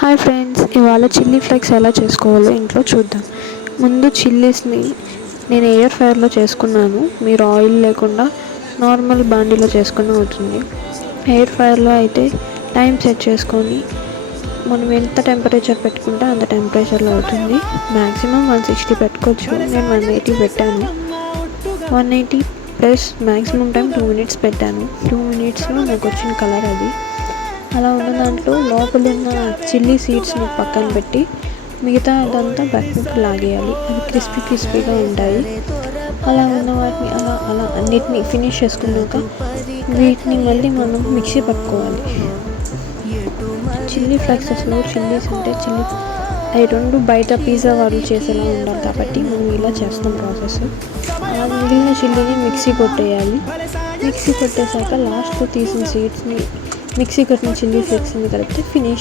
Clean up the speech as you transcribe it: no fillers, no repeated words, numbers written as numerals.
Hi friends, ఇవాళ chilli flakes ఎలా చేసుకోవాలో ఇంట్లో చూద్దాం. ముందు చిల్లీస్ని నేను ఎయిర్ ఫ్రైయర్లో చేసుకున్నాను. మీరు ఆయిల్ లేకుండా నార్మల్ బాండీలో చేసుకున్న అవుతుంది. ఎయిర్ ఫ్రైయర్లో అయితే టైం సెట్ చేసుకొని మనం ఎంత టెంపరేచర్ పెట్టుకుంటే అంత టెంపరేచర్లో అవుతుంది. మ్యాక్సిమం 160 పెట్టుకోవచ్చు. నేను 180 పెట్టాను. 180 ప్లస్ మ్యాక్సిమం టైం 2 minutes పెట్టాను. 2 minutesలో నాకు వచ్చిన కలర్ అది. అలా ఉన్న దాంట్లో లోపల ఉన్న చిల్లీ సీడ్స్ని పక్కన పెట్టి మిగతా అదంతా బయటకు లాగేయాలి. అవి క్రిస్పీగా ఉంటాయి. అలా ఉన్న వాటిని అలా అన్నిటినీ ఫినిష్ చేసుకున్నాక వీటిని మళ్ళీ మనం మిక్సీ పట్టుకోవాలి. చిల్లీ ఫ్లేక్సెస్లో చిల్లీస్ ఉంటే అవి రెండు బయట పిజ్జా వాళ్ళు చేసేలా ఉండాలి కాబట్టి మనం ఇలా చేస్తాం ప్రాసెస్. ఆ మిగిలిన చిల్లీని మిక్సీ కొట్టేయాలి. మిక్సీ కొట్టేశాక లాస్ట్లో తీసిన సీడ్స్ని మిక్సీ కొట్టిన చిల్లీ ఫ్లేక్స్ని కలిపితే ఫినిష్.